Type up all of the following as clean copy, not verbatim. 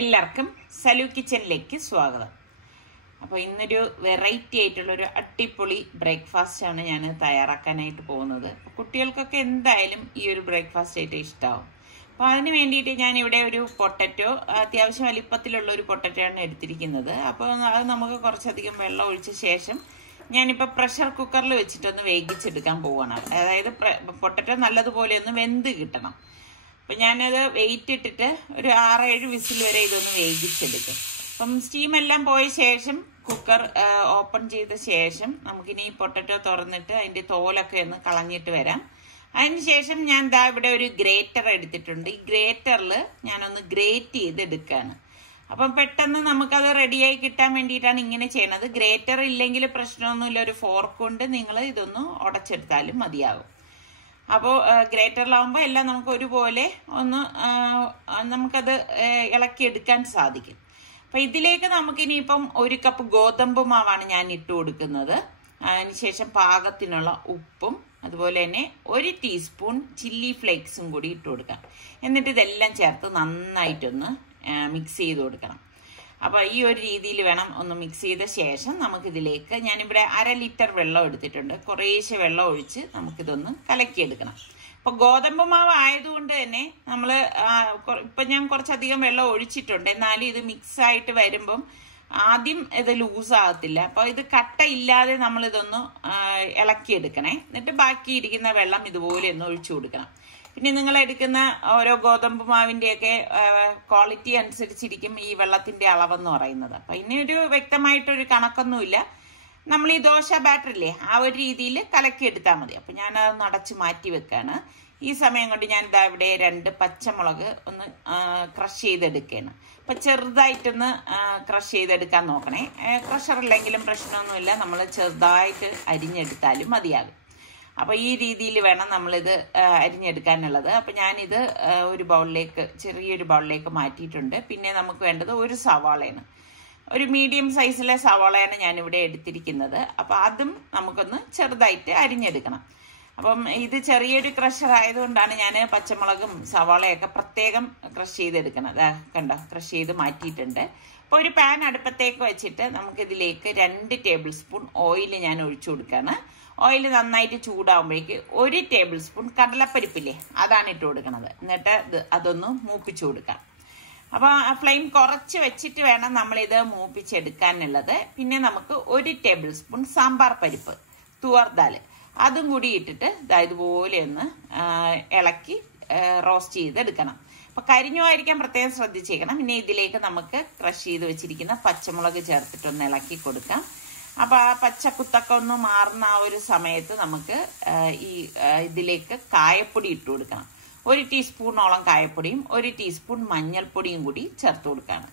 എല്ലാവർക്കും സലു കിച്ചനിലേക്ക് സ്വാഗതം. അപ്പോൾ ഇന്നൊരു വെറൈറ്റി ആയിട്ടുള്ളൊരു അടിപൊളി ബ്രേക്ക്ഫാസ്റ്റ് ആണ് ഞാൻ തയ്യാറാക്കാനായിട്ട് പോകുന്നത്. കുട്ടികൾക്കൊക്കെ എന്തായാലും ഈ ഒരു ബ്രേക്ക്ഫാസ്റ്റ് ആയിട്ട് ഇഷ്ടമാവും. അപ്പോൾ അതിന് വേണ്ടിയിട്ട് ഞാനിവിടെ ഒരു പൊട്ടറ്റോ, അത്യാവശ്യം വലിപ്പത്തിലുള്ള ഒരു പൊട്ടറ്റോ ആണ് എടുത്തിരിക്കുന്നത്. അപ്പോൾ അത് നമുക്ക് കുറച്ചധികം വെള്ളം ഒഴിച്ച ശേഷം ഞാനിപ്പോൾ പ്രഷർ കുക്കറിൽ വെച്ചിട്ടൊന്ന് വേവിച്ചെടുക്കാൻ പോവുകയാണ്. അതായത് പൊട്ടറ്റോ നല്ലതുപോലെ ഒന്ന് വെന്ത് കിട്ടണം. അപ്പം ഞാനത് വെയിറ്റ് ഇട്ടിട്ട് ഒരു 6-7 വിസിൽ വരെ ഇതൊന്ന് വേവിച്ചെടുക്കും. അപ്പം സ്റ്റീമെല്ലാം പോയ ശേഷം കുക്കർ ഓപ്പൺ ചെയ്ത ശേഷം നമുക്കിനി ഈ പൊട്ടറ്റോ തുറന്നിട്ട് അതിൻ്റെ തോലൊക്കെ ഒന്ന് കളഞ്ഞിട്ട് വരാം. അതിനുശേഷം ഞാൻ ദാ ഇവിടെ ഒരു ഗ്രേറ്റർ എടുത്തിട്ടുണ്ട്. ഈ ഗ്രേറ്ററിൽ ഞാനൊന്ന് ഗ്രേറ്റ് ചെയ്തെടുക്കുകയാണ്. അപ്പം പെട്ടെന്ന് നമുക്കത് റെഡിയായി കിട്ടാൻ വേണ്ടിയിട്ടാണ് ഇങ്ങനെ ചെയ്യണത്. ഗ്രേറ്റർ ഇല്ലെങ്കിൽ പ്രശ്നമൊന്നുമില്ല, ഒരു ഫോർക്ക് കൊണ്ട് നിങ്ങൾ ഇതൊന്ന് ഉടച്ചെടുത്താലും മതിയാകും. അപ്പോൾ ഗ്രേറ്ററിലാവുമ്പോൾ എല്ലാം നമുക്ക് ഒരുപോലെ ഒന്ന് നമുക്കത് ഇളക്കിയെടുക്കാൻ സാധിക്കും. അപ്പം ഇതിലേക്ക് നമുക്കിനിയിപ്പം 1 കപ്പ് ഗോതമ്പ് മാവാണ് ഞാൻ ഇട്ട് കൊടുക്കുന്നത്. അതിനുശേഷം പാകത്തിനുള്ള ഉപ്പും അതുപോലെ തന്നെ 1 ടീസ്പൂൺ ചില്ലി ഫ്ലേക്സും കൂടി ഇട്ട് കൊടുക്കാം. എന്നിട്ട് ഇതെല്ലാം ചേർത്ത് നന്നായിട്ടൊന്ന് മിക്സ് ചെയ്ത് കൊടുക്കണം. അപ്പോൾ ഈ ഒരു രീതിയിൽ വേണം ഒന്ന് മിക്സ് ചെയ്ത ശേഷം നമുക്കിതിലേക്ക് ഞാനിവിടെ 1/2 ലിറ്റർ വെള്ളം എടുത്തിട്ടുണ്ട്. കുറേശ്ശെ വെള്ളം ഒഴിച്ച് നമുക്കിതൊന്ന് കലക്കിയെടുക്കണം. അപ്പോൾ ഗോതമ്പ് മാവ് ആയതുകൊണ്ട് തന്നെ നമ്മൾ ഇപ്പം ഞാൻ കുറച്ചധികം വെള്ളം ഒഴിച്ചിട്ടുണ്ട്. എന്നാലും ഇത് മിക്സ് ആയിട്ട് വരുമ്പം ആദ്യം ഇത് ലൂസാകത്തില്ല. അപ്പോൾ ഇത് കട്ടയില്ലാതെ നമ്മളിതൊന്ന് ഇളക്കിയെടുക്കണേ. എന്നിട്ട് ബാക്കിയിരിക്കുന്ന വെള്ളം ഇതുപോലെ ഒന്ന് ഒഴിച്ചു കൊടുക്കണം. പിന്നെ നിങ്ങൾ എടുക്കുന്ന ഓരോ ഗോതമ്പ് മാവിൻ്റെയൊക്കെ ക്വാളിറ്റി അനുസരിച്ചിരിക്കും ഈ വെള്ളത്തിൻ്റെ അളവെന്ന് പറയുന്നത്. അപ്പം ഇനിയൊരു വ്യക്തമായിട്ടൊരു കണക്കൊന്നുമില്ല. നമ്മൾ ഈ ദോശ ബാറ്ററില്ലേ ആ ഒരു രീതിയിൽ കലക്കിയെടുത്താൽ മതി. അപ്പം ഞാനത് അടച്ച് മാറ്റി വെക്കുകയാണ്. ഈ സമയം കൊണ്ട് ഞാൻ ഇതാ ഇവിടെ 2 പച്ചമുളക് ഒന്ന് ക്രഷ് ചെയ്തെടുക്കുകയാണ്. അപ്പം ചെറുതായിട്ടൊന്ന് ക്രഷ് ചെയ്തെടുക്കാൻ നോക്കണേ. ക്രഷറില്ലെങ്കിലും പ്രശ്നമൊന്നുമില്ല, നമ്മൾ ചെറുതായിട്ട് അരിഞ്ഞെടുത്താലും മതിയാകും. അപ്പോൾ ഈ രീതിയിൽ വേണം നമ്മളിത് അരിഞ്ഞെടുക്കാനുള്ളത്. അപ്പം ഞാനിത് ഒരു ബൗളിലേക്ക്, ചെറിയൊരു ബൗളിലേക്ക് മാറ്റിയിട്ടുണ്ട്. പിന്നെ നമുക്ക് വേണ്ടത് ഒരു സവാളയാണ്. ഒരു മീഡിയം സൈസിലെ സവാളയാണ് ഞാനിവിടെ എടുത്തിരിക്കുന്നത്. അപ്പം അതും നമുക്കൊന്ന് ചെറുതായിട്ട് അരിഞ്ഞെടുക്കണം. അപ്പം ഇത് ചെറിയൊരു ക്രഷർ ആയതുകൊണ്ടാണ് ഞാൻ പച്ചമുളകും സവാളയൊക്കെ പ്രത്യേകം ക്രഷ് ചെയ്തെടുക്കുന്നത്. കണ്ടോ, ക്രഷ് ചെയ്ത് മാറ്റിയിട്ടുണ്ട്. അപ്പോൾ ഒരു പാൻ അടുപ്പത്തേക്ക് വെച്ചിട്ട് നമുക്കിതിലേക്ക് 2 ടേബിൾ സ്പൂൺ ഓയിൽ ഞാൻ ഒഴിച്ചു കൊടുക്കുകയാണ്. ഓയിൽ നന്നായിട്ട് ചൂടാകുമ്പോഴേക്ക് 1 ടേബിൾ സ്പൂൺ കടലപ്പരിപ്പില്ലേ അതാണ് ഇട്ട് കൊടുക്കുന്നത്. എന്നിട്ട് അതൊന്ന് മൂപ്പിച്ചു കൊടുക്കാം. അപ്പോൾ ഫ്ലെയിം കുറച്ച് വെച്ചിട്ട് വേണം നമ്മളിത് മൂപ്പിച്ചെടുക്കാനുള്ളത്. പിന്നെ നമുക്ക് 1 ടേബിൾ സ്പൂൺ സാമ്പാർ പരിപ്പ്, തുവർ ദാൽ, അതും കൂടി ഇട്ടിട്ട് ഇതുപോലെ ഒന്ന് ഇളക്കി റോസ്റ്റ് ചെയ്തെടുക്കണം. അപ്പം കരിഞ്ഞു പോയിരിക്കാൻ പ്രത്യേകം ശ്രദ്ധിച്ചേക്കണം. പിന്നെ ഇതിലേക്ക് നമുക്ക് ക്രഷ് ചെയ്ത് വെച്ചിരിക്കുന്ന പച്ചമുളക് ചേർത്തിട്ടൊന്ന് ഇളക്കി കൊടുക്കാം. അപ്പം ആ പച്ചക്കുത്തൊക്കെ ഒന്ന് മാറുന്ന ആ ഒരു സമയത്ത് നമുക്ക് ഇതിലേക്ക് കായപ്പൊടി ഇട്ട് കൊടുക്കണം. 1 ടീസ്പൂണോളം കായപ്പൊടിയും 1 ടീസ്പൂൺ മഞ്ഞൾപ്പൊടിയും കൂടി ചേർത്ത് കൊടുക്കുകയാണ്.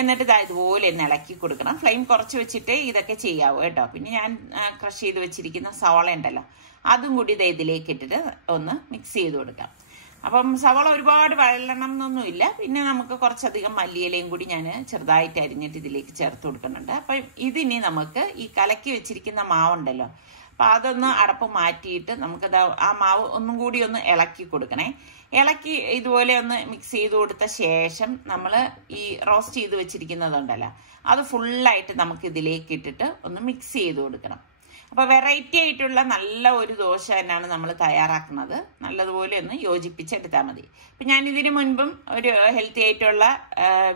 എന്നിട്ട് ഇതുപോലെ ഒന്ന് ഇളക്കി കൊടുക്കണം. ഫ്ലെയിം കുറച്ച് വെച്ചിട്ട് ഇതൊക്കെ ചെയ്യാവൂ കേട്ടോ. പിന്നെ ഞാൻ ക്രഷ് ചെയ്ത് വെച്ചിരിക്കുന്ന സവാള ഉണ്ടല്ലോ അതും കൂടി ഇതിലേക്ക് ഇട്ടിട്ട് ഒന്ന് മിക്സ് ചെയ്ത് കൊടുക്കാം. അപ്പം സവാള ഒരുപാട് വഴലണം എന്നൊന്നുമില്ല. പിന്നെ നമുക്ക് കുറച്ചധികം മല്ലിയിലയും കൂടി ഞാൻ ചെറുതായിട്ട് അരിഞ്ഞിട്ട് ഇതിലേക്ക് ചേർത്ത് കൊടുക്കുന്നുണ്ട്. അപ്പം ഇതിനി നമുക്ക് ഈ കലക്കി വെച്ചിരിക്കുന്ന മാവുണ്ടല്ലോ അപ്പം അതൊന്ന് അടപ്പ് മാറ്റിയിട്ട് നമുക്കത് ആ മാവ് ഒന്നും കൂടി ഒന്ന് ഇളക്കി കൊടുക്കണേ. ഇളക്കി ഇതുപോലെ ഒന്ന് മിക്സ് ചെയ്ത് കൊടുത്ത ശേഷം നമ്മൾ ഈ റോസ്റ്റ് ചെയ്ത് വെച്ചിരിക്കുന്നതുണ്ടല്ലോ അത് ഫുള്ളായിട്ട് നമുക്ക് ഇതിലേക്ക് ഇട്ടിട്ട് ഒന്ന് മിക്സ് ചെയ്ത് കൊടുക്കണം. അപ്പോൾ വെറൈറ്റി ആയിട്ടുള്ള നല്ല ഒരു ദോശ തന്നെയാണ് നമ്മൾ തയ്യാറാക്കുന്നത്. നല്ലതുപോലെ ഒന്ന് യോജിപ്പിച്ചെടുത്താൽ മതി. അപ്പം ഞാൻ ഇതിനു മുൻപും ഒരു ഹെൽത്തി ആയിട്ടുള്ള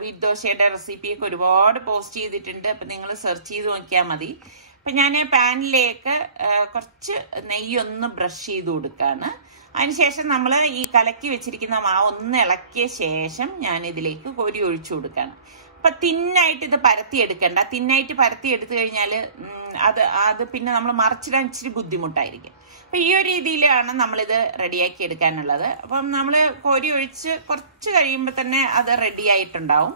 വീറ്റ് ദോശയുടെ റെസിപ്പിയൊക്കെ ഒരുപാട് പോസ്റ്റ് ചെയ്തിട്ടുണ്ട്. അപ്പം നിങ്ങൾ സെർച്ച് ചെയ്ത് നോക്കിയാൽ മതി. അപ്പം ഞാൻ പാനിലേക്ക് കുറച്ച് നെയ്യൊന്ന് ബ്രഷ് ചെയ്ത് കൊടുക്കുകയാണ്. അതിനുശേഷം നമ്മൾ ഈ കലക്കി വെച്ചിരിക്കുന്ന മാവ് ഒന്ന് ഇളക്കിയ ശേഷം ഞാൻ ഇതിലേക്ക് കോരി ഒഴിച്ചു കൊടുക്കുകയാണ്. അപ്പം തിന്നായിട്ട് ഇത് പരത്തിയെടുക്കണ്ട. തിന്നായിട്ട് പരത്തിയെടുത്തു കഴിഞ്ഞാൽ അത് പിന്നെ നമ്മൾ മറിച്ചിടാൻ ഇച്ചിരി ബുദ്ധിമുട്ടായിരിക്കും. അപ്പം ഈ ഒരു രീതിയിലാണ് നമ്മളിത് റെഡിയാക്കി എടുക്കാനുള്ളത്. അപ്പം നമ്മൾ കോരി ഒഴിച്ച് കുറച്ച് കഴിയുമ്പോൾ തന്നെ അത് റെഡി ആയിട്ടുണ്ടാവും.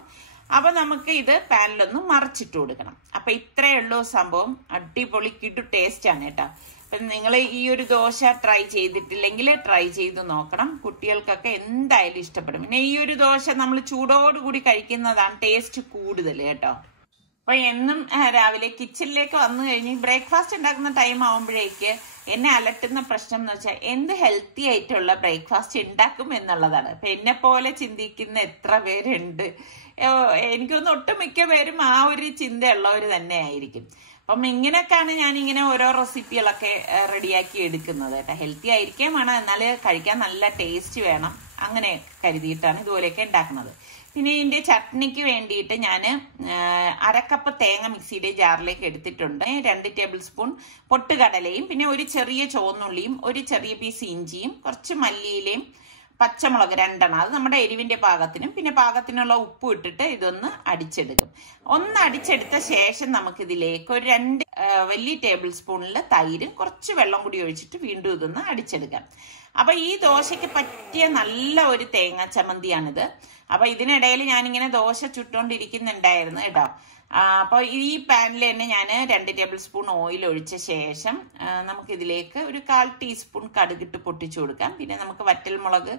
അപ്പം നമുക്ക് ഇത് പാനിലൊന്ന് മറിച്ചിട്ട് കൊടുക്കണം. അപ്പം ഇത്രയേ ഉള്ളൂ സംഭവം. അടിപൊളി കിടു ടേസ്റ്റാണ് കേട്ടോ. അപ്പം നിങ്ങൾ ഈ ഒരു ദോശ ട്രൈ ചെയ്തിട്ടില്ലെങ്കിൽ ട്രൈ ചെയ്ത് നോക്കണം. കുട്ടികൾക്കൊക്കെ എന്തായാലും ഇഷ്ടപ്പെടും. പിന്നെ ഈ ഒരു ദോശ നമ്മൾ ചൂടോടുകൂടി കഴിക്കുന്നതാണ് ടേസ്റ്റ് കൂടുതൽ കേട്ടോ. അപ്പൊ എന്നും രാവിലെ കിച്ചണിലേക്ക് വന്നു കഴിഞ്ഞ് ബ്രേക്ക്ഫാസ്റ്റ് ഉണ്ടാക്കുന്ന ടൈം ആവുമ്പോഴേക്ക് എന്നെ അലട്ടുന്ന പ്രശ്നം എന്ന് വെച്ചാൽ എന്ത് ഹെൽത്തി ആയിട്ടുള്ള ബ്രേക്ക്ഫാസ്റ്റ് ഉണ്ടാക്കും എന്നുള്ളതാണ്. അപ്പൊ എന്നെ പോലെ ചിന്തിക്കുന്ന എത്ര പേരുണ്ട്? എനിക്കൊന്ന് ഒട്ടുമിക്ക പേരും ആ ഒരു ചിന്തയുള്ളവർ തന്നെ ആയിരിക്കും. അപ്പം ഇങ്ങനെയൊക്കെയാണ് ഞാനിങ്ങനെ ഓരോ റെസിപ്പികളൊക്കെ റെഡിയാക്കി എടുക്കുന്നത് കേട്ടോ. ഹെൽത്തി ആയിരിക്കാൻ വേണം, എന്നാൽ കഴിക്കാൻ നല്ല ടേസ്റ്റ് വേണം, അങ്ങനെ കരുതിയിട്ടാണ് ഇതുപോലെയൊക്കെ ഉണ്ടാക്കുന്നത്. പിന്നെ ഇതിന്റെ ചട്നിക്ക് വേണ്ടിയിട്ട് ഞാൻ 1/2 കപ്പ് തേങ്ങ മിക്സിയുടെ ജാറിലേക്ക് എടുത്തിട്ടുണ്ട്. 2 ടേബിൾ സ്പൂൺ പൊട്ടുകടലയും പിന്നെ ഒരു ചെറിയ ചുവന്നുള്ളിയും ഒരു ചെറിയ പീസ് ഇഞ്ചിയും കുറച്ച് മല്ലിയിലയും പച്ചമുളക് 2 എണ്ണം, അത് നമ്മുടെ എരിവിന്റെ പാകത്തിനും പിന്നെ പാകത്തിനുള്ള ഉപ്പ് ഇട്ടിട്ട് ഇതൊന്ന് അടിച്ചെടുക്കും. ഒന്ന് അടിച്ചെടുത്ത ശേഷം നമുക്കിതിലേക്ക് ഒരു 2 വലിയ ടേബിൾ സ്പൂണിൽ തൈരും കുറച്ച് വെള്ളം കൂടി ഒഴിച്ചിട്ട് വീണ്ടും ഇതൊന്ന് അടിച്ചെടുക്കാം. അപ്പൊ ഈ ദോശയ്ക്ക് പറ്റിയ നല്ല ഒരു തേങ്ങ ചമ്മന്തിയാണിത്. അപ്പൊ ഇതിനിടയിൽ ഞാനിങ്ങനെ ദോശ ചുട്ടോണ്ടിരിക്കുന്നുണ്ടായിരുന്നു കേട്ടോ. അപ്പൊ ഈ പാനിൽ തന്നെ ഞാൻ 2 ടേബിൾ സ്പൂൺ ഓയിൽ ഒഴിച്ച ശേഷം നമുക്കിതിലേക്ക് ഒരു 1/4 ടീസ്പൂൺ കടുകിട്ട് പൊട്ടിച്ചു കൊടുക്കാം. പിന്നെ നമുക്ക് വറ്റൽമുളക്,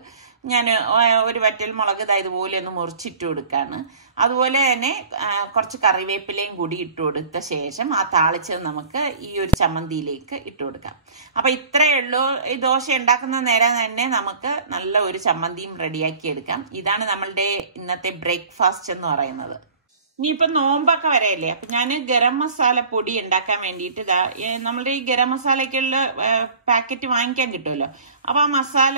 ഞാൻ ഒരു വറ്റൽമുളക് ഇതുപോലെ ഒന്ന് മുറിച്ചിട്ട് കൊടുക്കാണ്. അതുപോലെ തന്നെ കുറച്ച് കറിവേപ്പിലയും കൂടി ഇട്ട് കൊടുത്ത ശേഷം ആ താളിച്ചത് നമുക്ക് ഈ ഒരു ചമ്മന്തിയിലേക്ക് ഇട്ട് കൊടുക്കാം. അപ്പൊ ഇത്രയേ ഉള്ളൂ. ഈ ദോശ ഉണ്ടാക്കുന്ന നേരം തന്നെ നമുക്ക് നല്ല ഒരു ചമ്മന്തിയും റെഡിയാക്കി എടുക്കാം. ഇതാണ് നമ്മളുടെ ഇന്നത്തെ ബ്രേക്ക്ഫാസ്റ്റ് എന്ന് പറയുന്നത്. ഇനിയിപ്പൊ നോമ്പൊക്കെ വരെയല്ലേ, അപ്പൊ ഞാൻ ഗരം മസാല പൊടി ഉണ്ടാക്കാൻ വേണ്ടിയിട്ട് നമ്മളുടെ ഈ ഗരം മസാലയ്ക്കുള്ള പാക്കറ്റ് വാങ്ങിക്കാൻ കിട്ടുമല്ലോ. അപ്പൊ ആ മസാല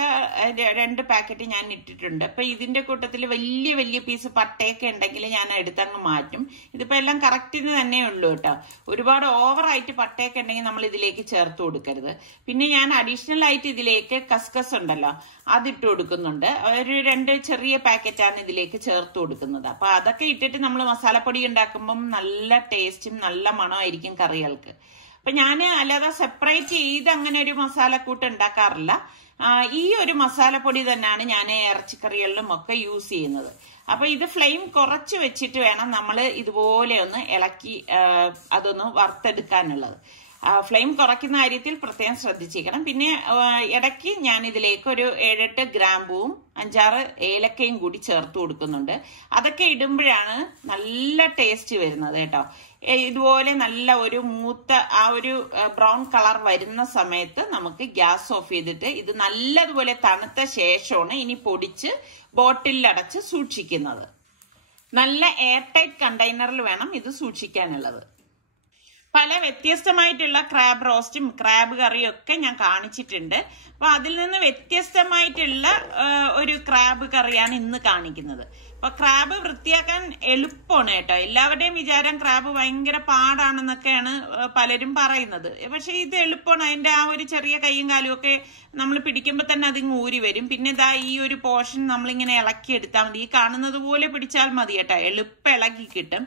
2 പാക്കറ്റ് ഞാൻ ഇട്ടിട്ടുണ്ട്. അപ്പൊ ഇതിന്റെ കൂട്ടത്തിൽ വലിയ വലിയ പീസ് പട്ടയൊക്കെ ഉണ്ടെങ്കിൽ ഞാൻ എടുത്തങ്ങ് മാറ്റും. ഇതിപ്പോ എല്ലാം കറക്റ്റിന് തന്നെ ഉള്ളൂ കേട്ടോ. ഒരുപാട് ഓവറായിട്ട് പട്ടയൊക്കെ ഉണ്ടെങ്കിൽ നമ്മൾ ഇതിലേക്ക് ചേർത്ത് കൊടുക്കരുത്. പിന്നെ ഞാൻ അഡീഷണൽ ആയിട്ട് ഇതിലേക്ക് കസ്കസ് ഉണ്ടല്ലോ, അതിട്ട് കൊടുക്കുന്നുണ്ട്. ഒരു 2 ചെറിയ പാക്കറ്റാണ് ഇതിലേക്ക് ചേർത്ത് കൊടുക്കുന്നത്. അപ്പൊ അതൊക്കെ ഇട്ടിട്ട് നമ്മൾ മസാലപ്പൊടി ഉണ്ടാക്കുമ്പം നല്ല ടേസ്റ്റും നല്ല മണമായിരിക്കും കറികൾക്ക്. അപ്പൊ ഞാൻ അല്ലാതെ സെപ്പറേറ്റ് ചെയ്ത് അങ്ങനെ ഒരു മസാലക്കൂട്ട് ഉണ്ടാക്കാറില്ല. ഈ ഒരു മസാലപ്പൊടി തന്നെയാണ് ഞാൻ ഇറച്ചിക്കറികളിലും ഒക്കെ യൂസ് ചെയ്യുന്നത്. അപ്പൊ ഇത് ഫ്ലെയിം കുറച്ച് വെച്ചിട്ട് വേണം നമ്മൾ ഇതുപോലെ ഒന്ന് ഇളക്കി അതൊന്ന് വറുത്തെടുക്കാനുള്ളത്. ഫ്ലെയിം കുറയ്ക്കുന്ന കാര്യത്തിൽ പ്രത്യേകം ശ്രദ്ധിച്ചിരിക്കണം. പിന്നെ ഇടയ്ക്ക് ഞാൻ ഇതിലേക്ക് ഒരു 7-8 ഗ്രാമ്പൂവും 5-6 ഏലക്കയും കൂടി ചേർത്ത് കൊടുക്കുന്നുണ്ട്. അതൊക്കെ ഇടുമ്പോഴാണ് നല്ല ടേസ്റ്റ് വരുന്നത് കേട്ടോ. ഇതുപോലെ നല്ല ഒരു മൂത്ത ആ ഒരു ബ്രൗൺ കളർ വരുന്ന സമയത്ത് നമുക്ക് ഗ്യാസ് ഓഫ് ചെയ്തിട്ട് ഇത് നല്ലതുപോലെ തണുത്ത ശേഷമാണ് ഇനി പൊടിച്ച് ബോട്ടിലിൽ അടച്ച് സൂക്ഷിക്കുന്നത്. നല്ല എയർ ടൈറ്റ് കണ്ടെയ്നറിൽ വേണം ഇത് സൂക്ഷിക്കാനുള്ളത്. പല വ്യത്യസ്തമായിട്ടുള്ള ക്രാബ് റോസ്റ്റും ക്രാബ് കറിയും ഒക്കെ ഞാൻ കാണിച്ചിട്ടുണ്ട്. അപ്പൊ അതിൽ നിന്ന് വ്യത്യസ്തമായിട്ടുള്ള ഒരു ക്രാബ് കറിയാണ് ഇന്ന് കാണിക്കുന്നത്. അപ്പൊ ക്രാബ് വൃത്തിയാക്കാൻ എളുപ്പമാണ് കേട്ടോ. എല്ലാവരുടെയും വിചാരം ക്രാബ് ഭയങ്കര പാടാണെന്നൊക്കെയാണ് പലരും പറയുന്നത്. പക്ഷെ ഇത് എളുപ്പമാണ്. അതിന്റെ ആ ഒരു ചെറിയ കൈയും കാലും ഒക്കെ നമ്മൾ പിടിക്കുമ്പോൾ തന്നെ അതിങ്ങ് ഊരി വരും. പിന്നെ ഇതാ ഈ ഒരു പോർഷൻ നമ്മളിങ്ങനെ ഇളക്കി എടുത്താൽ മതി. ഈ കാണുന്നത് പോലെ പിടിച്ചാൽ മതി കേട്ടോ, എളുപ്പം ഇളക്കി കിട്ടും.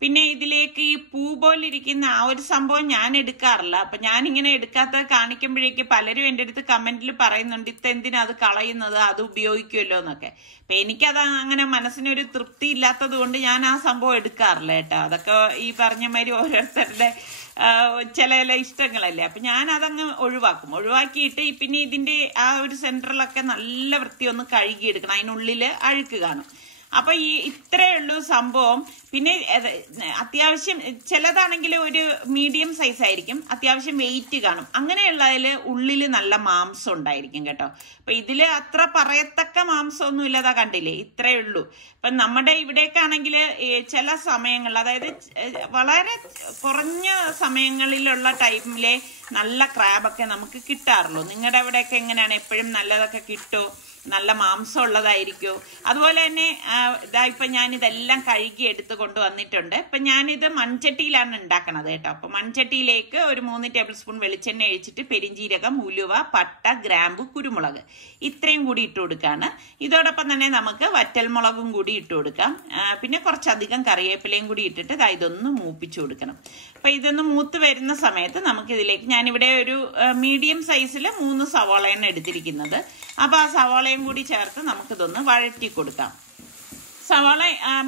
പിന്നെ ഇതിലേക്ക് ഈ പൂ പോലിരിക്കുന്ന ആ ഒരു സംഭവം ഞാൻ എടുക്കാറില്ല. അപ്പൊ ഞാനിങ്ങനെ എടുക്കാത്തത് കാണിക്കുമ്പോഴേക്ക് പലരും എൻ്റെ അടുത്ത് കമന്റിൽ പറയുന്നുണ്ട്, ഇതെന്തിനാ അത് കളയുന്നത്, അത് ഉപയോഗിക്കുമല്ലോ എന്നൊക്കെ. അപ്പൊ എനിക്കത് അങ്ങനെ മനസ്സിനൊരു തൃപ്തി ഇല്ലാത്തത് കൊണ്ട് ഞാൻ ആ സംഭവം എടുക്കാറില്ല കേട്ടോ. അതൊക്കെ ഈ പറഞ്ഞ മാതിരി ഓരോരുത്തരുടെ ചില ഇഷ്ടങ്ങളല്ലേ. അപ്പൊ ഞാൻ അതങ്ങ് ഒഴിവാക്കിയിട്ട് പിന്നെ ഇതിന്റെ ആ ഒരു സെന്ററിലൊക്കെ നല്ല വൃത്തി ഒന്ന് കഴുകിയെടുക്കണം. അതിനുള്ളില് അഴുക്ക് കാണും. അപ്പൊ ഈ ഇത്രയേ ഉള്ളൂ സംഭവം. പിന്നെ അത്യാവശ്യം ചിലതാണെങ്കിൽ ഒരു മീഡിയം സൈസ് ആയിരിക്കും, അത്യാവശ്യം വെയിറ്റ് കാണും. അങ്ങനെയുള്ളതിൽ ഉള്ളിൽ നല്ല മാംസം ഉണ്ടായിരിക്കും കേട്ടോ. അപ്പൊ ഇതില് അത്ര പറയത്തക്ക മാംസമൊന്നും ഇല്ലതാ, കണ്ടില്ലേ, ഇത്രയേ ഉള്ളൂ. അപ്പൊ നമ്മുടെ ഇവിടേക്ക് ആണെങ്കിൽ ചില സമയങ്ങളിൽ, അതായത് വളരെ കുറഞ്ഞ സമയങ്ങളിലുള്ള ടൈമിലെ നല്ല ക്രാബൊക്കെ നമുക്ക് കിട്ടാറുള്ളൂ. നിങ്ങളുടെ അവിടെയൊക്കെ എങ്ങനെയാണ്, എപ്പോഴും നല്ലതൊക്കെ കിട്ടുമോ, നല്ല മാംസം ഉള്ളതായിരിക്കോ? അതുപോലെ തന്നെ ഇപ്പൊ ഞാനിതെല്ലാം കഴുകി എടുത്ത് കൊണ്ടുവന്നിട്ടുണ്ട്. ഇപ്പൊ ഞാനിത് മൺചട്ടിയിലാണ് ഉണ്ടാക്കണത് കേട്ടോ. അപ്പൊ മൺചട്ടിയിലേക്ക് ഒരു 3 ടേബിൾ സ്പൂൺ വെളിച്ചെണ്ണ ഒഴിച്ചിട്ട് പെരിഞ്ചീരകം, ഉലുവ, പട്ട, ഗ്രാമ്പു, കുരുമുളക് ഇത്രയും കൂടി ഇട്ട് കൊടുക്കാണ്. ഇതോടൊപ്പം തന്നെ നമുക്ക് വറ്റൽമുളകും കൂടി ഇട്ട് കൊടുക്കാം. പിന്നെ കുറച്ചധികം കറിവേപ്പിലയും കൂടി ഇട്ടിട്ട് ഇതൊന്ന് മൂപ്പിച്ചു കൊടുക്കണം. അപ്പൊ ഇതൊന്ന് മൂത്ത് വരുന്ന സമയത്ത് നമുക്ക് ഇതിലേക്ക്, ഞാനിവിടെ ഒരു മീഡിയം സൈസിൽ 3 സവാളയാണ് എടുത്തിരിക്കുന്നത്. അപ്പൊ ആ സവാളയും കൂടി ചേർത്ത് നമുക്കിതൊന്ന് വഴറ്റി കൊടുക്കാം. സവാള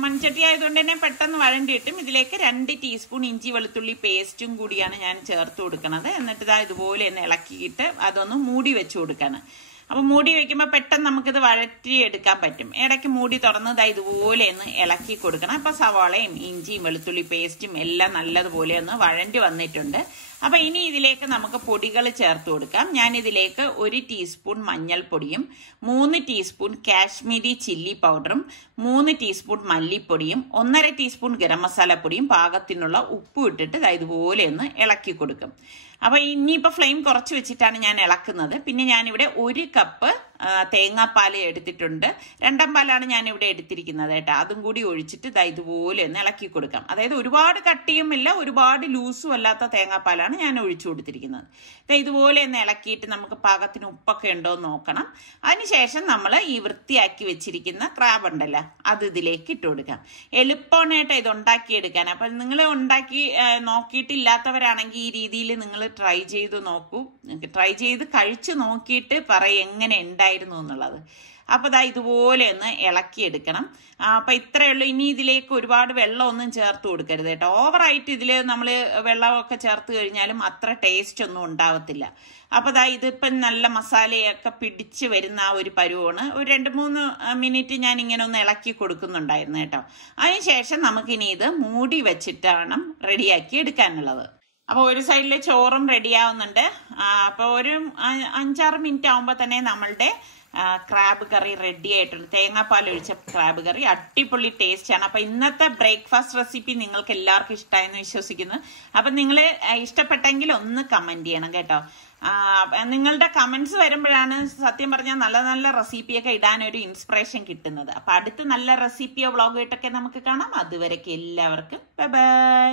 മൺചട്ടി ആയതുകൊണ്ട് തന്നെ പെട്ടെന്ന് വഴണ്ടിയിട്ടും ഇതിലേക്ക് 2 ടീസ്പൂൺ ഇഞ്ചി വെളുത്തുള്ളി പേസ്റ്റും കൂടിയാണ് ഞാൻ ചേർത്ത് കൊടുക്കുന്നത്. എന്നിട്ട് ഇതുപോലെ തന്നെ ഇളക്കിയിട്ട് അതൊന്ന് മൂടി വെച്ച് കൊടുക്കണം. അപ്പോൾ മൂടി വയ്ക്കുമ്പോൾ പെട്ടെന്ന് നമുക്കിത് വഴറ്റിയെടുക്കാൻ പറ്റും. ഇടയ്ക്ക് മൂടി തുറന്ന് ഇതുപോലെ ഒന്ന് ഇളക്കി കൊടുക്കണം. അപ്പോൾ സവാളയും ഇഞ്ചിയും വെളുത്തുള്ളി പേസ്റ്റും എല്ലാം നല്ലതുപോലെ ഒന്ന് വഴണ്ടി വന്നിട്ടുണ്ട്. അപ്പോൾ ഇനി ഇതിലേക്ക് നമുക്ക് പൊടികൾ ചേർത്ത് കൊടുക്കാം. ഞാനിതിലേക്ക് 1 ടീസ്പൂൺ മഞ്ഞൾപ്പൊടിയും 3 ടീസ്പൂൺ കാശ്മീരി ചില്ലി പൗഡറും 3 ടീസ്പൂൺ മല്ലിപ്പൊടിയും 1.5 ടീസ്പൂൺ ഗരം മസാലപ്പൊടിയും പാകത്തിനുള്ള ഉപ്പും ഇട്ടിട്ട് ഇതുപോലെ ഒന്ന് ഇളക്കി കൊടുക്കും. അപ്പോൾ ഇനിയിപ്പോൾ ഫ്ലെയിം കുറച്ച് വെച്ചിട്ടാണ് ഞാൻ ഇളക്കുന്നത്. പിന്നെ ഞാനിവിടെ 1 കപ്പ് തേങ്ങാപ്പാൽ എടുത്തിട്ടുണ്ട്. 2 പാലാണ് ഞാനിവിടെ എടുത്തിരിക്കുന്നത് കേട്ടോ. അതും കൂടി ഒഴിച്ചിട്ട് ഇതുപോലെ ഒന്ന് ഇളക്കി കൊടുക്കാം. അതായത് ഒരുപാട് കട്ടിയുമില്ല ഒരുപാട് ലൂസും അല്ലാത്ത തേങ്ങാപ്പാലാണ് ഞാൻ ഒഴിച്ചു കൊടുത്തിരിക്കുന്നത്. ഇതുപോലെ ഒന്ന് ഇളക്കിയിട്ട് നമുക്ക് പാകത്തിന് ഉപ്പൊക്കെ ഉണ്ടോ എന്ന് നോക്കണം. അതിനുശേഷം നമ്മൾ ഈ വൃത്തിയാക്കി വെച്ചിരിക്കുന്ന ക്രാബ് ഉണ്ടല്ലോ അത് ഇതിലേക്ക് ഇട്ട് കൊടുക്കാം. എളുപ്പമാണ് കേട്ടോ ഇത് ഉണ്ടാക്കിയെടുക്കാൻ. അപ്പം നിങ്ങൾ ഉണ്ടാക്കി നോക്കിയിട്ടില്ലാത്തവരാണെങ്കിൽ ഈ രീതിയിൽ നിങ്ങൾ ട്രൈ ചെയ്ത് നോക്കൂ. ട്രൈ ചെയ്ത് കഴിച്ച് നോക്കിയിട്ട് പറയും എങ്ങനെ ഉണ്ടായിരുന്നു എന്നുള്ളത്. അപ്പോൾ ഇതുപോലെ ഒന്ന് ഇളക്കിയെടുക്കണം. അപ്പം ഇത്രയേ ഉള്ളൂ. ഇനി ഇതിലേക്ക് ഒരുപാട് വെള്ളമൊന്നും ചേർത്ത് കൊടുക്കരുത് കേട്ടോ. ഓവറായിട്ട് ഇതിൽ നമ്മൾ വെള്ളമൊക്കെ ചേർത്ത് കഴിഞ്ഞാലും അത്ര ടേസ്റ്റ് ഒന്നും ഉണ്ടാവത്തില്ല. അപ്പോൾ ഇതിപ്പം നല്ല മസാലയൊക്കെ പിടിച്ച് വരുന്ന ആ ഒരു പരുവമാണ്. ഒരു 2-3 മിനിറ്റ് ഞാൻ ഇങ്ങനെ ഒന്ന് ഇളക്കി കൊടുക്കുന്നുണ്ടായിരുന്നു കേട്ടോ. അതിനുശേഷം നമുക്കിനി ഇത് മൂടി വെച്ചിട്ടാണ് റെഡിയാക്കി എടുക്കാനുള്ളത്. അപ്പോൾ ഒരു സൈഡിൽ ചോറും റെഡിയാവുന്നുണ്ട്. അപ്പോൾ ഒരു 5-6 മിനിറ്റ് ആകുമ്പോൾ തന്നെ നമ്മളുടെ ക്രാബ് കറി റെഡി ആയിട്ടുണ്ട്. തേങ്ങാപ്പാൽ ഒഴിച്ച ക്രാബ് കറി അടിപൊളി ടേസ്റ്റാണ്. അപ്പം ഇന്നത്തെ ബ്രേക്ക്ഫാസ്റ്റ് റെസിപ്പി നിങ്ങൾക്ക് എല്ലാവർക്കും ഇഷ്ടമായെന്ന് വിശ്വസിക്കുന്നു. അപ്പം നിങ്ങൾ ഇഷ്ടപ്പെട്ടെങ്കിൽ ഒന്ന് കമൻറ്റ് ചെയ്യണം കേട്ടോ. നിങ്ങളുടെ കമൻസ് വരുമ്പോഴാണ് സത്യം പറഞ്ഞാൽ നല്ല നല്ല റെസിപ്പിയൊക്കെ ഇടാനൊരു ഇൻസ്പിറേഷൻ കിട്ടുന്നത്. അപ്പം അടുത്ത് നല്ല റെസിപ്പിയോ വ്ളോഗോ ആയിട്ടൊക്കെ നമുക്ക് കാണാം. അതുവരെയൊക്കെ എല്ലാവർക്കും ബൈ ബൈ.